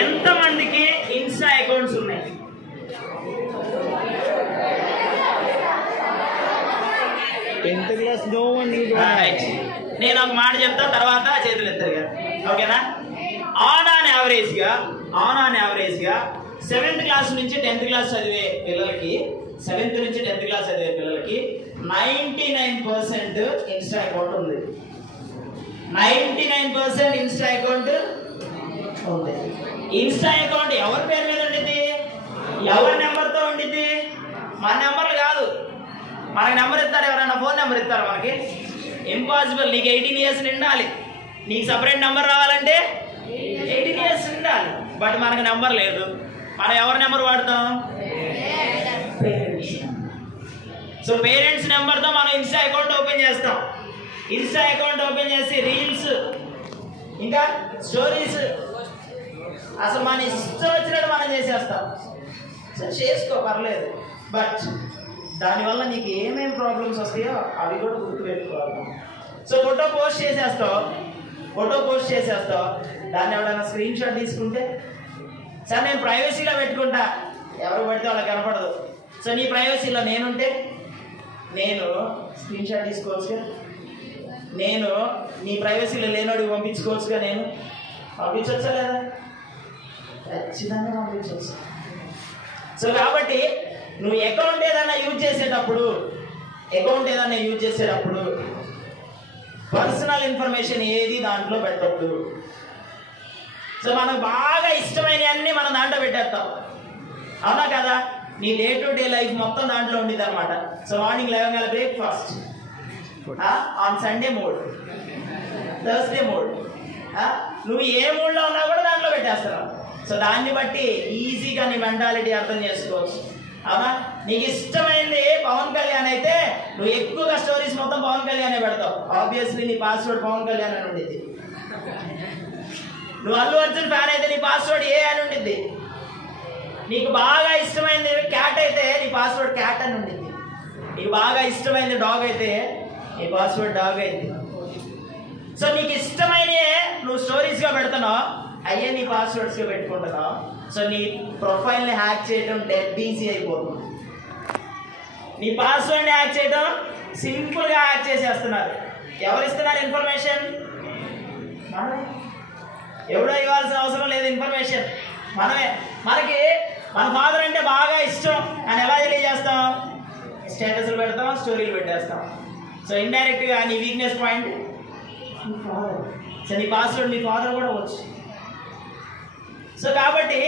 ఎంతమందికి Insta accounts ఉన్నాయి? నేను ఒక మాట చెప్తా, తర్వాత చేతులు ఎత్తారు కదా, ఓకేనా? ఆన్ యావరేజ్ గా 7th క్లాస్ నుంచి 10th క్లాస్ చదివే పిల్లలకి 7th నుంచి 10th క్లాస్ చదివే పిల్లలకి 99% ఇన్స్టా అకౌంట్ ఉంది. 99% ఇన్స్టా అకౌంట్ ఉంది. ఇన్స్టా అకౌంట్ ఎవరి పేరు మీద ఉండిద్ది? ఎవరి నెంబర్తో ఉండిద్ది? మన నెంబర్లు కాదు. మనకి నెంబర్ ఇస్తారు, ఎవరైనా ఫోన్ నెంబర్ ఇస్తారు మనకి? ఇంపాసిబుల్. నీకు 18 years నిండాలి. నీకు సపరేట్ నెంబర్ రావాలంటే 18 years నిండాలి. బట్ మనకు నెంబర్ లేదు. మనం ఎవరి నెంబర్ వాడతాం? సో పేరెంట్స్ నెంబర్తో మనం ఇన్స్టా అకౌంట్ ఓపెన్ చేస్తాం. ఇన్స్టా అకౌంట్ ఓపెన్ చేసి రీల్స్, ఇంకా స్టోరీస్, అసలు మన ఇష్టం వచ్చినట్టు మనం చేసేస్తాం. సో చేసుకో, పర్లేదు. బట్ దానివల్ల నీకు ఏమేమి ప్రాబ్లమ్స్ వస్తాయో అవి కూడా గుర్తుపెట్టుకోవాలి. సో ఫోటో పోస్ట్ చేసేస్తావు, దాన్ని ఎవరైనా స్క్రీన్ షాట్ తీసుకుంటే, సార్ నేను ప్రైవసీలో పెట్టుకుంటా, ఎవరు పడితే వాళ్ళకి కనపడదు. సో నీ ప్రైవసీలో నేనుంటే నేను స్క్రీన్ షాట్ తీసుకోవచ్చుగా, నేను నీ ప్రైవసీలో లేనోడికి పంపించుకోవచ్చుగా, నేను పంపించవచ్చా లేదా? ఖచ్చితంగా పంపించవచ్చు. సో కాబట్టి నువ్వు అకౌంట్ ఏదైనా యూజ్ చేసేటప్పుడు పర్సనల్ ఇన్ఫర్మేషన్ ఏది దాంట్లో పెట్టద్దు. సో మనకు బాగా ఇష్టమైన అన్ని మనం దాంట్లో పెట్టేస్తాం, అవునా కదా? నీ డే టు డే లైఫ్ మొత్తం దాంట్లో ఉండేది అనమాట. సో మార్నింగ్ లేవగానే breakfast, on Sunday mood, Thursday mood, నువ్వు ఏ మూడ్లో ఉన్నా కూడా దాంట్లో పెట్టేస్తున్నావు. సో దాన్ని బట్టి ఈజీగా నీ మెంటాలిటీ అర్థం చేసుకోవచ్చు, అవునా? నీకు ఇష్టమైంది పవన్ కళ్యాణ్ అయితే నువ్వు ఎక్కువగా స్టోరీస్ మొత్తం పవన్ కళ్యాణే పెడతావు. ఆబ్వియస్లీ నీ పాస్వర్డ్ పవన్ కళ్యాణ్ అని ఉండిద్ది. నువ్వు అల్లు అర్జున్ ఫ్యాన్ అయితే నీ పాస్వర్డ్ ఏ అని ఉండిద్ది. నీకు బాగా ఇష్టమైంది క్యాట్ అయితే నీ పాస్వర్డ్ క్యాట్ అని ఉండిద్ది. నీకు బాగా ఇష్టమైంది డాగ్ అయితే నీ పాస్వర్డ్ డాగ్ అయింది. సో నీకు ఇష్టమైనవే నువ్వు స్టోరీస్గా పెడుతున్నావు, అయ్యే నీ పాస్వర్డ్స్గా పెట్టుకుంటున్నావు. సో నీ ప్రొఫైల్ని హ్యాక్ చేయడం డెడ్ ఈజీ అయిపోతుంది. నీ పాస్వర్డ్ని హ్యాక్ చేయడం సింపుల్గా హ్యాక్ చేసేస్తున్నారు. ఎవరు ఇస్తున్నారు ఇన్ఫర్మేషన్? మనమే. ఎవడో ఇవ్వాల్సిన అవసరం లేదు ఇన్ఫర్మేషన్, మనమే. మనకి మన ఫాదర్ అంటే బాగా ఇష్టం అని ఎలా తెలియజేస్తాం? స్టేటస్లు పెడతాం, స్టోరీలు పెట్టేస్తాం. సో ఇండైరెక్ట్గా నీ వీక్నెస్ పాయింట్ నీ ఫాదర్. సో నీ పాస్వర్డ్ నీ ఫాదర్ కూడా వచ్చు. సో కాబట్టి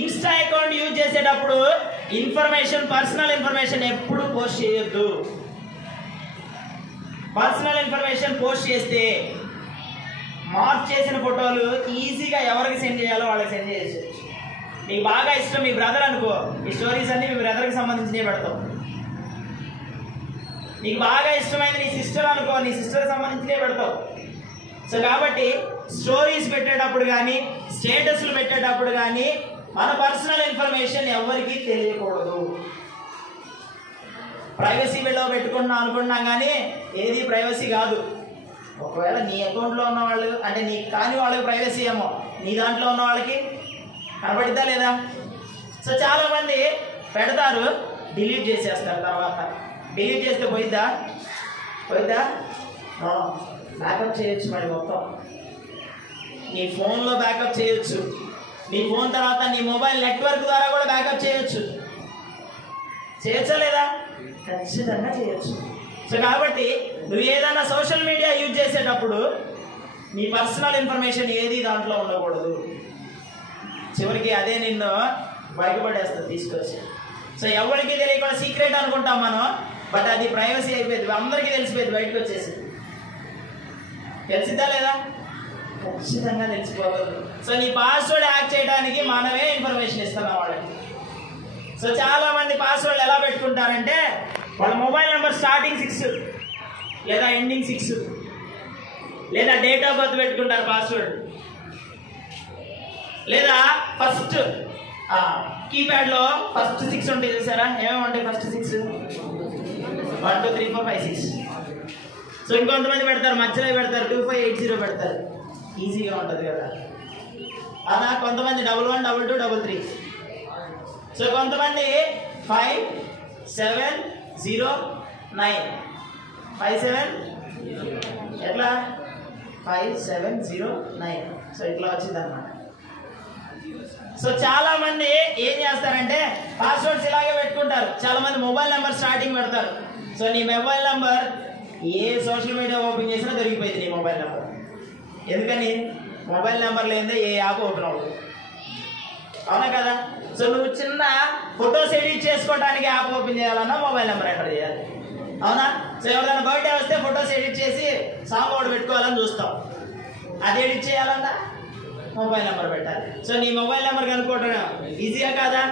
ఇన్స్టా అకౌంట్ యూజ్ చేసేటప్పుడు పర్సనల్ ఇన్ఫర్మేషన్ ఎప్పుడు పోస్ట్ చేయొద్దు. పర్సనల్ ఇన్ఫర్మేషన్ పోస్ట్ చేస్తే మార్క్ చేసిన ఫోటోలు ఈజీగా ఎవరికి సెండ్ చేయాలో వాళ్ళకి సెండ్ చేసేయచ్చు. నీకు బాగా ఇష్టం మీ బ్రదర్ అనుకో, ఈ స్టోరీస్ అన్ని మీ బ్రదర్కి సంబంధించినవి పెడతావు. నీకు బాగా ఇష్టమైంది నీ సిస్టర్ అనుకో, నీ సిస్టర్కి సంబంధించినవి పెడతావు. సో కాబట్టి స్టోరీస్ పెట్టేటప్పుడు కానీ స్టేటస్లు పెట్టేటప్పుడు కానీ మన పర్సనల్ ఇన్ఫర్మేషన్ ఎవరికి తెలియకూడదు. ప్రైవసీ బిల్లో పెట్టుకున్నాం అనుకున్నాం కానీ ఏది ప్రైవసీ కాదు. ఒకవేళ నీ అకౌంట్లో ఉన్న వాళ్ళు అంటే నీకు కాని వాళ్ళకి ప్రైవసీ ఏమో, నీ దాంట్లో ఉన్న వాళ్ళకి కనబడిద్దా లేదా? సో చాలామంది పెడతారు, డిలీట్ చేసేస్తారు. తర్వాత డిలీట్ చేస్తే పోయిద్దా? బ్యాకప్ చేయొచ్చు. మరి మొత్తం నీ ఫోన్లో బ్యాకప్ చేయొచ్చు. నీ ఫోన్ తర్వాత నీ మొబైల్ నెట్వర్క్ ద్వారా కూడా బ్యాకప్ చేయొచ్చా లేదా? ఖచ్చితంగా చేయొచ్చు. సో కాబట్టి నువ్వు ఏదైనా సోషల్ మీడియా యూజ్ చేసేటప్పుడు నీ పర్సనల్ ఇన్ఫర్మేషన్ ఏది దాంట్లో ఉండకూడదు. చివరికి అదే నిన్ను బయటపడేస్తుంది తీసుకొచ్చి. సో ఎవరికి తెలియకుండా సీక్రెట్ అనుకుంటాం మనం, బట్ అది ప్రైవసీ అయిపోయింది, అందరికీ తెలిసిపోయింది, బయటకు వచ్చేసి. తెలిసిద్దా లేదా? ఖచ్చితంగా తెలిసిపోతుంది. సో నీ పాస్వర్డ్ హ్యాక్ చేయడానికి మనమే ఇన్ఫర్మేషన్ ఇస్తున్నాం వాళ్ళకి. సో చాలా మంది పాస్వర్డ్ ఎలా పెట్టుకుంటారంటే వాళ్ళ మొబైల్ నెంబర్ స్టార్టింగ్ 6 లేదా ఎండింగ్ 6 లేదా డేట్ ఆఫ్ బర్త్ పెట్టుకుంటారు పాస్వర్డ్, లేదా ఫస్ట్ కీప్యాడ్లో ఫస్ట్ 6 ఉంటాయి చూసారా? ఏమేమి ఉంటాయి ఫస్ట్ 6? 1 2 3 4 5 6. సో ఇంకొంతమంది పెడతారు మధ్యలో పెడతారు 2580 పెడతారు, ఈజీగా ఉంటుంది కదా. అలా కొంతమంది 11 22 33. సో కొంతమంది 5 7 0 9 5 7 ఎట్లా 5 7 0 9. సో ఇట్లా వచ్చింది అన్నమాట. సో చాలా మంది ఏం చేస్తారంటే పాస్వర్డ్స్ ఇలాగే పెట్టుకుంటారు. చాలా మంది మొబైల్ నెంబర్ స్టార్టింగ్ పెడతారు. సో నీ మొబైల్ నెంబర్ ఏ సోషల్ మీడియా ఓపెన్ చేసినా దొరికిపోయింది నీ మొబైల్ నెంబర్. ఎందుకని మొబైల్ నెంబర్ లేదే ఏ యాప్ ఓపెన్ అవ్వదు, అవునా కదా? సో నువ్వు చిన్న ఫొటోస్ ఎడిట్ చేసుకోవడానికి యాప్ ఓపెన్ చేయాలన్నా మొబైల్ నెంబర్ ఎంటర్ చేయాలి, అవునా? సో ఎవరైనా బర్త్డే వస్తే ఫొటోస్ ఎడిట్ చేసి సాంగ్ ఒకటి పెట్టుకోవాలని చూస్తాం. అది ఎడిట్ చేయాలన్నా మొబైల్ నెంబర్ పెట్టాలి. సో నీ మొబైల్ నెంబర్ కనుక్కోవడం ఈజీగా కాదా?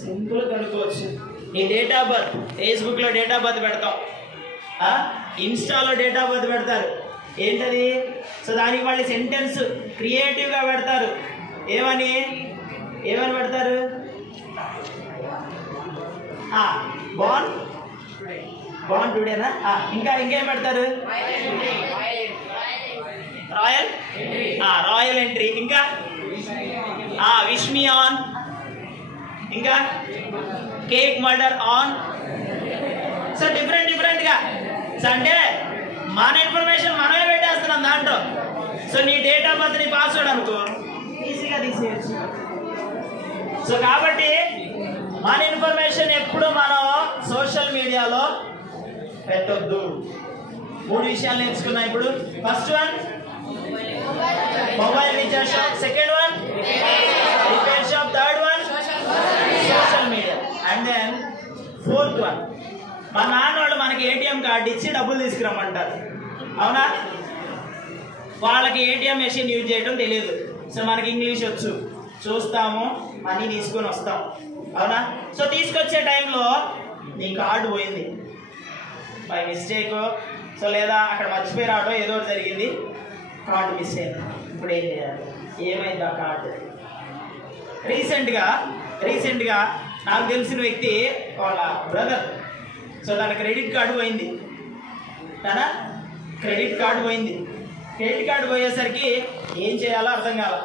సింపుల్ కనుక్కోవచ్చు. నీ డేట్ ఆఫ్ బర్త్, ఫేస్బుక్లో డేట్ ఆఫ్ బర్త్ పెడతాం, ఇన్స్టాలో డేట్ ఆఫ్ బర్త్ పెడతారు. ఏంటది? సో దానికి మళ్ళీ సెంటెన్స్ క్రియేటివ్గా పెడతారు. ఏమని పెడతారు? బాన్ టుడేనా? ఇంకా ఇంకేం పెడతారు? Royal entry. ఇంకా విష్ మీ ఆన్. ఇంకా కేక్ మర్డర్ ఆన్. సో డిఫరెంట్గా. సో అంటే మన ఇన్ఫర్మేషన్ మనమే పెట్టేస్తున్నాం దాంట్లో. సో నీ డేట్ ఆఫ్ బర్త్, నీ పాస్వర్డ్ అనుకో, ఈజీగా తీసేయచ్చు. సో కాబట్టి మన ఇన్ఫర్మేషన్ ఎప్పుడు మనం సోషల్ మీడియాలో పెట్టొద్దు. 3 విషయాలు నేర్చుకున్నాం ఇప్పుడు. First one mobile recharge shop, second one repair shop, third one social media, and then fourth one మా నాన్న వాళ్ళు మనకి ఏటీఎం కార్డు ఇచ్చి డబ్బులు తీసుకురమ్మంటారు, అవునా? వాళ్ళకి ఏటీఎం మెషిన్ యూజ్ చేయడం తెలియదు. సో మనకి ఇంగ్లీష్ వచ్చు, చూస్తాము, మనీ తీసుకొని వస్తాం, అవునా? సో తీసుకొచ్చే టైంలో నీ కార్డు పోయింది బై మిస్టేక్, సో లేదా అక్కడ మర్చిపోయి రావడం ఏదో ఒకటి జరిగింది, కార్డు మిస్ అయింది. ఇప్పుడు ఏం చేయాలి? ఏమైంది ఆ కార్డు? రీసెంట్గా నాకు తెలిసిన వ్యక్తి వాళ్ళ బ్రదర్, సో తన క్రెడిట్ కార్డు పోయింది. క్రెడిట్ కార్డు పోయేసరికి ఏం చేయాలో అర్థం కాల.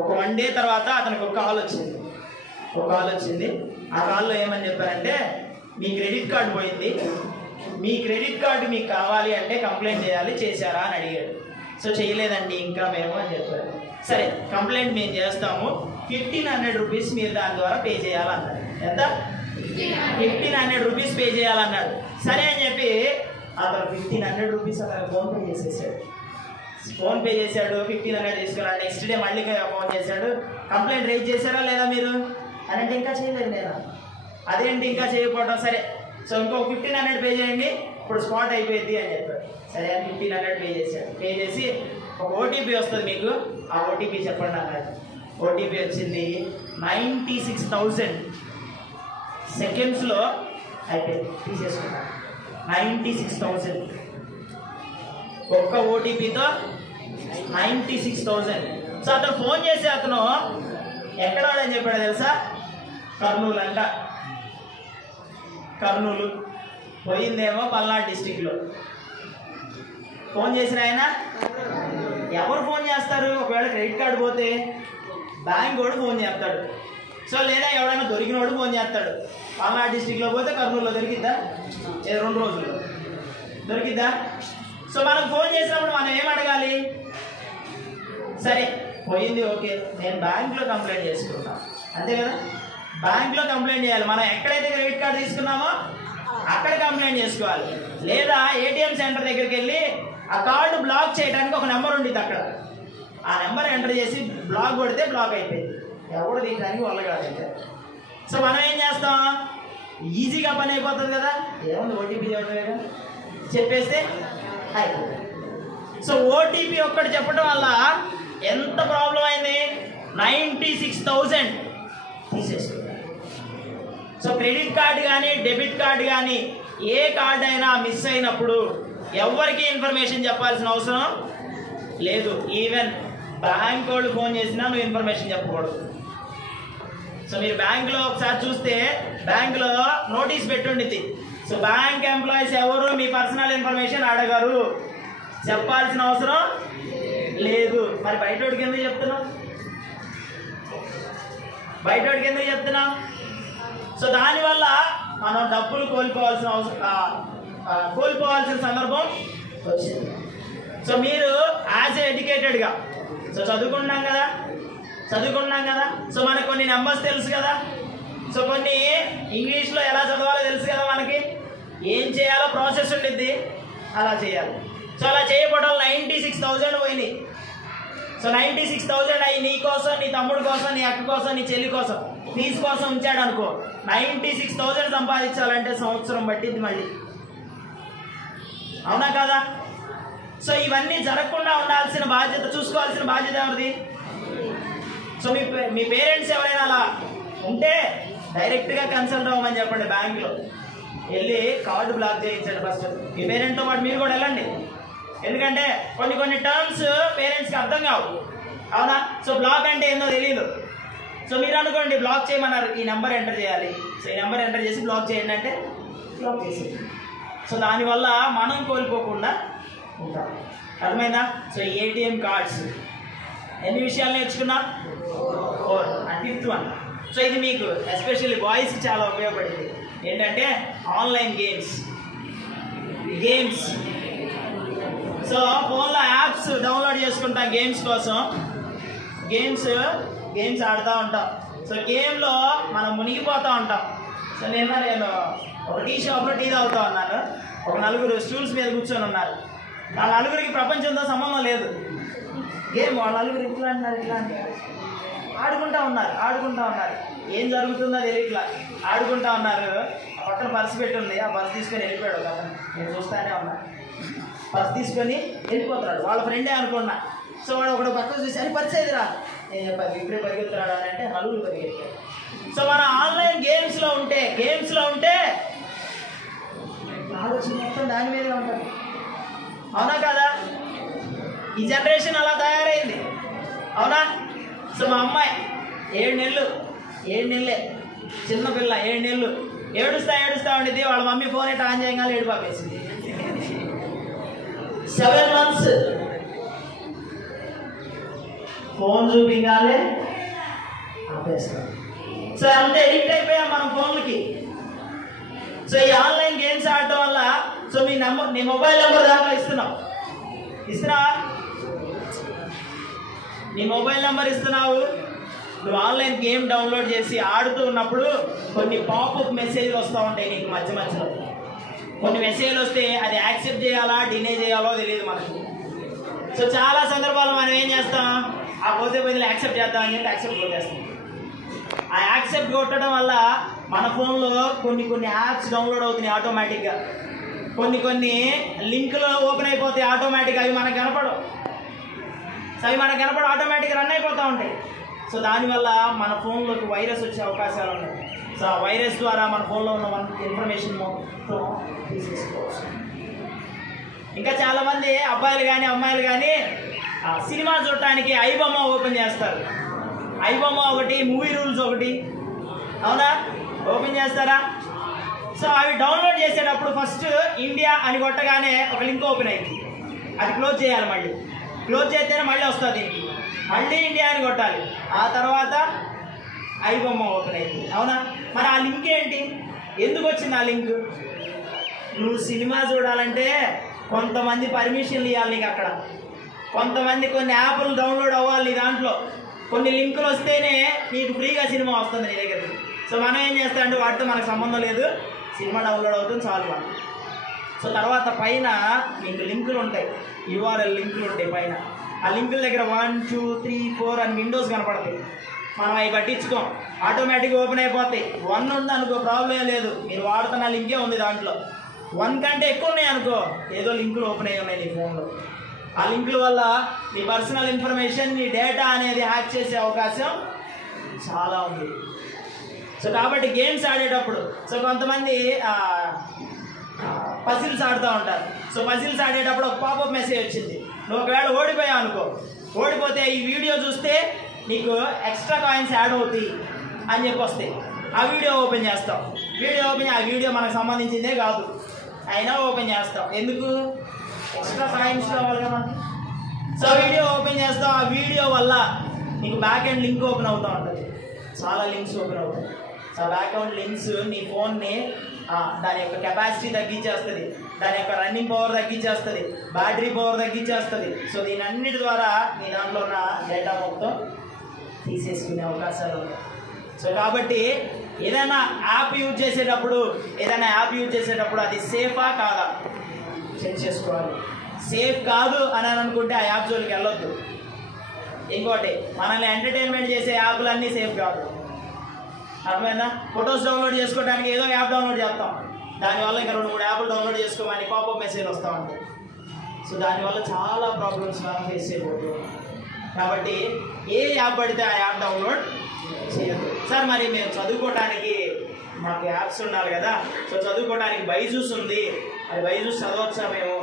ఒక 1 డే తర్వాత అతనికి ఒక కాల్ వచ్చింది. ఆ కాల్లో ఏమని చెప్పారంటే, మీ క్రెడిట్ కార్డు పోయింది, మీ క్రెడిట్ కార్డు మీకు కావాలి అంటే కంప్లైంట్ చేశారా అని అడిగాడు. సో చేయలేదండి ఇంకా మేము అని చెప్పారు. సరే కంప్లైంట్ మేము చేస్తాము, 1500 రూపీస్ మీరు దాని ద్వారా పే చేయాలన్నాడు. ఎంత? 1500 రూపీస్ పే చేయాలన్నాడు. సరే అని చెప్పి అతను 1500 రూపీస్ అతను ఫోన్పే చేసేసాడు. 1500 తీసుకున్నాడు. నెక్స్ట్ డే మళ్ళీ ఫోన్ చేశాడు, కంప్లైంట్ రేజ్ చేశారా లేదా మీరు అని అంటే ఇంకా చేయలేదు లేదా. అదేంటి ఇంకా చేయకపోవడం? సరే సో ఇంకో 1500 పే చేయండి, ఇప్పుడు స్పాట్ అయిపోయింది అని చెప్పాడు. సరే అని 1500 పే చేశాడు. పే చేసి ఒక ఓటీపీ వస్తుంది మీకు, ఆ ఓటీపీ చెప్పండి అన్నాడు. ఓటీపీ వచ్చింది. 96,000 సెకండ్స్లో అయిపోయింది, తీసేసుకున్నాడు. 96,000 ఒక్క ఓటీపీతో 96,000. సో అతను ఫోన్ చేసి అతను ఎక్కడ వాడని చెప్పాడు తెలుసా? కర్నూలు అంట. కర్నూలు పోయిందేమో పల్నాడు డిస్టిక్లో. ఫోన్ చేసిన ఆయన ఎవరు ఫోన్ చేస్తారు? ఒకవేళ క్రెడిట్ కార్డు పోతే బ్యాంక్ కూడా ఫోన్ చేస్తాడు. సో లేదా ఎవడైనా దొరికినోడు ఫోన్ చేస్తాడు. పల్నాడు డిస్టిక్లో పోతే కర్నూలులో దొరికిద్దా? 2 రోజుల్లో దొరికిద్దా? సో మనం ఫోన్ చేసినప్పుడు మనం ఏం అడగాలి? సరే పోయింది, ఓకే, నేను బ్యాంక్లో కంప్లైంట్ చేసుకుంటాను, అంతే కదా? బ్యాంక్లో కంప్లైంట్ చేయాలి. మనం ఎక్కడైతే క్రెడిట్ కార్డు తీసుకున్నామో అక్కడ కంప్లైంట్ చేసుకోవాలి. లేదా ఏటీఎం సెంటర్ దగ్గరికి వెళ్ళి ఆ కార్డు బ్లాక్ చేయడానికి ఒక నెంబర్ ఉండేది అక్కడ, ఆ నెంబర్ ఎంటర్ చేసి బ్లాక్ కొడితే బ్లాక్ అయిపోయింది, ఎవడు తీయడానికి వల్ల కాదు. సో మనం ఏం చేస్తాం? ఈజీగా పని అయిపోతుంది కదా, ఏముంది ఓటీపీ చెప్పడం చెప్పేస్తే అయిపోతుంది. సో ఓటీపీ ఒక్కటి చెప్పడం వల్ల ఎంత ప్రాబ్లం అయింది? 96,000 తీసేసుకుంటారు. సో క్రెడిట్ కార్డు కానీ డెబిట్ కార్డు కానీ ఏ కార్డు అయినా మిస్ అయినప్పుడు ఎవరికి ఇన్ఫర్మేషన్ చెప్పాల్సిన అవసరం లేదు. ఈవెన్ బ్యాంక్ వాళ్ళు ఫోన్ చేసినా నువ్వు ఇన్ఫర్మేషన్ చెప్పకూడదు. సో మీరు బ్యాంకులో ఒకసారి చూస్తే బ్యాంకులో నోటీస్ పెట్టుండిద్ది. సో బ్యాంక్ ఎంప్లాయీస్ ఎవరు మీ పర్సనల్ ఇన్ఫర్మేషన్ అడగరు, చెప్పాల్సిన అవసరం లేదు. మరి బయట ఎందుకు చెప్తున్నావు? బయటోడికి ఎందుకు చెప్తున్నాం? సో దానివల్ల మనం డబ్బులు కోల్పోవాల్సిన సందర్భం వచ్చింది. సో మీరు యాజ్ ఎడ్యుకేటెడ్గా సో చదువుకుంటున్నాం కదా, సో మనకు కొన్ని నెంబర్స్ తెలుసు కదా, సో కొన్ని ఇంగ్లీష్లో ఎలా చదవాలో తెలుసు కదా, మనకి ఏం చేయాలో ప్రాసెస్ ఉండిద్ది, అలా చేయాలి. సో అలా చేయబోవడం 96,000 పోయినాయి. సో 96,000 అయ్యి నీ కోసం, నీ తమ్ముడు కోసం, నీ అక్క కోసం, నీ చెల్లి కోసం, ఫీజు కోసం ఉంచాడు అనుకో. 96,000 సంపాదించాలంటే సంవత్సరం పట్టింది మళ్ళీ, అవునా కదా? సో ఇవన్నీ జరగకుండా ఉండాల్సిన బాధ్యత, చూసుకోవాల్సిన బాధ్యత ఎవరిది? సో మీ పేరెంట్స్ ఎవరైనా అలా ఉంటే డైరెక్ట్గా కన్సల్ట్ అవ్వమని చెప్పండి. బ్యాంకులో వెళ్ళి కార్డు బ్లాక్ చేయించండి ఫస్ట్. మీ పేరెంట్తో పాటు మీరు కూడా వెళ్ళండి. ఎందుకంటే కొన్ని టర్మ్స్ పేరెంట్స్కి అర్థం కావు, అవునా? సో బ్లాక్ అంటే ఏందో తెలియదు. సో మీరు అనుకోండి బ్లాక్ చేయమన్నారు, ఈ నెంబర్ ఎంటర్ చేయాలి, సో ఈ నెంబర్ ఎంటర్ చేసి బ్లాక్ చేయండి అంటే బ్లాక్ చేసేది. సో దానివల్ల మనం కోల్పోకుండా ఉంటాం. అర్థమైందా? సో ఏటీఎం కార్డ్స్ ఎన్ని విషయాలు నేర్చుకున్నా? 4 అండ్ 5th వన్. సో ఇది మీకు ఎస్పెషల్లీ బాయ్స్కి చాలా ఉపయోగపడింది. ఏంటంటే ఆన్లైన్ గేమ్స్. సో ఫోన్లో యాప్స్ డౌన్లోడ్ చేసుకుంటాం గేమ్స్ కోసం. గేమ్స్ ఆడుతూ ఉంటాం. సో గేమ్లో మనం మునిగిపోతూ ఉంటాం. సో నేను ఒక టీ షాప్లో టీ తాగుతూ ఉన్నాను. ఒక 4 స్టూల్స్ మీద కూర్చొని ఉన్నారు. ఆ 4కి ప్రపంచంతో సంబంధం లేదు. గేమ్ వాళ్ళ 4 ఇట్లా అంటారు, ఆడుకుంటూ ఉన్నారు. ఏం జరుగుతుందో తెలియట్లా, ఆడుకుంటూ ఉన్నారు. పక్కన పర్స్ పెట్టి ఉంది, ఆ పర్స్ తీసుకొని వెళ్ళిపోయాడు కదా. నేను చూస్తానే ఉన్నా, పర్స్ తీసుకొని వెళ్ళిపోతున్నాడు. వాళ్ళ ఫ్రెండే అనుకున్నా. సో వాడు ఒకడు పక్కన చూసి అని పర్స్ అయ్యిరా, ఇప్పుడే పరిగెత్తున్నాడు అని అంటే 4 పరిగెత్తాడు. సో మన ఆన్లైన్ గేమ్స్లో ఉంటే ఆలోచన మొత్తం దాని మీదే ఉంటుంది, అవునా కదా? ఈ జనరేషన్ అలా తయారైంది, అవునా? సో మా అమ్మాయి 7 నెలలే, చిన్న పిల్ల 7 నెలలు ఏడుస్తా ఉండేది. వాళ్ళ మమ్మీ ఫోన్ అయితే ఆన్ చేయగానే ఏడు పాపేసింది. 7 months ఫోన్ చూపించాలి ఆపేస్తాం. సో అంతే ఎడిక్ట్ అయిపోయాం మనం ఫోన్లకి. సో ఈ ఆన్లైన్ గేమ్స్ ఆడటం వల్ల సో నీ మొబైల్ నెంబర్ దాకా ఇస్తున్నావా? నీ మొబైల్ నెంబర్ ఇస్తున్నావు. నువ్వు ఆన్లైన్ గేమ్ డౌన్లోడ్ చేసి ఆడుతూ ఉన్నప్పుడు కొన్ని పాపప్ మెసేజ్లు వస్తూ ఉంటాయి నీకు మధ్యలో. కొన్ని మెసేజ్లు వస్తే అది యాక్సెప్ట్ చేయాలా డినే చేయాలో తెలియదు మనకు. సో చాలా సందర్భాలు మనం ఏం చేస్తాం, ఆ పోతే బదులు యాక్సెప్ట్ చేద్దామని చెప్పి యాక్సెప్ట్ కొట్టేస్తాం. ఆ యాక్సెప్ట్ కొట్టడం వల్ల మన ఫోన్లో కొన్ని యాప్స్ డౌన్లోడ్ అవుతున్నాయి ఆటోమేటిక్గా. కొన్ని లింకులు ఓపెన్ అయిపోతాయి ఆటోమేటిక్గా. అవి మనకు కనపడవు, ఆటోమేటిక్గా రన్ అయిపోతూ ఉంటాయి. సో దానివల్ల మన ఫోన్లోకి వైరస్ వచ్చే అవకాశాలు ఉన్నాయి. సో ఆ వైరస్ ద్వారా మన ఫోన్లో ఉన్న ఇన్ఫర్మేషన్ మొత్తం తీసేసుకోవచ్చు. ఇంకా చాలామంది అబ్బాయిలు కానీ అమ్మాయిలు కానీ సినిమా చూడటానికి ఐబొమ్మ ఓపెన్ చేస్తారు. ఐబొమ్మ ఒకటి, మూవీ రూల్స్ ఒకటి, అవునా? ఓపెన్ చేస్తారా? సో అవి డౌన్లోడ్ చేసేటప్పుడు ఫస్ట్ ఇండియా అని కొట్టగానే ఒక లింక్ ఓపెన్ అయింది. అది క్లోజ్ చేయాలి. మళ్ళీ క్లోజ్ చేస్తేనే మళ్ళీ వస్తుంది. మళ్ళీ ఇండియా అని కొట్టాలి. ఆ తర్వాత ఐబొమ్మ ఓపెన్ అయింది, అవునా? మరి ఆ లింక్ ఏంటి? ఎందుకు వచ్చింది ఆ లింక్? నువ్వు సినిమా చూడాలంటే కొంతమంది పర్మిషన్లు ఇవ్వాలి నీకు. అక్కడ కొంతమంది కొన్ని యాప్లు డౌన్లోడ్ అవ్వాలి. దాంట్లో కొన్ని లింకులు వస్తేనే నీకు ఫ్రీగా సినిమా వస్తుంది నీ దగ్గరికి. సో మనం ఏం చేస్తామంటే వాటితో మనకు సంబంధం లేదు, సినిమా డౌన్లోడ్ అవుతుంది చాలు మనం. సో తర్వాత పైన మీకు లింకులు ఉంటాయి, యూఆర్ఎల్ లింకులు ఉంటాయి పైన. ఆ లింకుల దగ్గర 1, 2, 3, 4 అని విండోస్ కనపడతాయి. మనం అవి పట్టించుకోం, ఆటోమేటిక్గా ఓపెన్ అయిపోతాయి. 1 ఉంది అనుకో, ప్రాబ్లం లేదు, మీరు వాడుతున్న లింకే ఉంది దాంట్లో. 1 కంటే ఎక్కువ ఉన్నాయి అనుకో, ఏదో లింకులు ఓపెన్ అయ్యి ఉన్నాయి నీ ఫోన్లో. ఆ లింకుల వల్ల నీ పర్సనల్ ఇన్ఫర్మేషన్, నీ డేటా అనేది హ్యాక్ చేసే అవకాశం చాలా ఉంది. సో కాబట్టి గేమ్స్ ఆడేటప్పుడు సో కొంతమంది పజిల్స్ ఆడుతూ ఉంటారు. సో పజిల్స్ ఆడేటప్పుడు ఒక పాపప్ మెసేజ్ వచ్చింది. నువ్వు ఒకవేళ ఓడిపోయావు అనుకో, ఓడిపోతే ఈ వీడియో చూస్తే నీకు ఎక్స్ట్రా కాయిన్స్ యాడ్ అవుతాయి అని చెప్పి వస్తాయి. ఆ వీడియో ఓపెన్ చేస్తాం. ఆ వీడియో మనకు సంబంధించిందే కాదు, అయినా ఓపెన్ చేస్తాం. ఎందుకు? ఎక్స్ట్రా కాయిన్స్ కావాలి కదా. సో వీడియో ఓపెన్ చేస్తాం. ఆ వీడియో వల్ల నీకు బ్యాక్ ఎండ్ లింక్ ఓపెన్ అవుతూ ఉంటుంది. చాలా లింక్స్ ఓపెన్ అవుతాయి. సబ్ అకౌంట్ లింక్స్ నీ ఫోన్ని దాని యొక్క కెపాసిటీ తగ్గించేస్తుంది, దాని యొక్క రన్నింగ్ పవర్ తగ్గించేస్తుంది, బ్యాటరీ పవర్ తగ్గించేస్తుంది. సో దీని అన్నిటి ద్వారా నీ దాంట్లో ఉన్న డేటా మొత్తం తీసేసుకునే అవకాశాలు ఉన్నాయి. సో కాబట్టి ఏదైనా యాప్ యూజ్ చేసేటప్పుడు అది సేఫా కాదా చెక్ చేసుకోవాలి. సేఫ్ కాదు అని అనుకుంటే ఆ యాప్ జోలికి వెళ్ళొద్దు. ఇంకోటి, మనల్ని ఎంటర్టైన్మెంట్ చేసే యాప్లన్నీ సేఫ్ కాదు. అర్థమైందా? ఫొటోస్ డౌన్లోడ్ చేసుకోవడానికి ఏదో యాప్ డౌన్లోడ్ చేస్తాం, దానివల్ల ఇంకా 2-3 యాప్లు డౌన్లోడ్ చేసుకోమని పాపప్ మెసేజ్ వస్తూ ఉంటాయి. సో దానివల్ల చాలా ప్రాబ్లమ్స్ మనం ఫేస్ చేయబోతున్నాం. కాబట్టి ఏ యాప్ పడితే ఆ యాప్ డౌన్లోడ్ చేయొద్దు. సార్ మరి మేము చదువుకోవడానికి మాకు యాప్స్ ఉండాలి కదా, సో చదువుకోవడానికి బైజూస్ ఉంది, అది బైజూస్ చదవచ్చా మేము?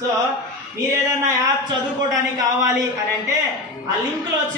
సో మీరు ఏదన్నా యాప్ చదువుకోవడానికి కావాలి అని అంటే ఆ లింక్లో వచ్చి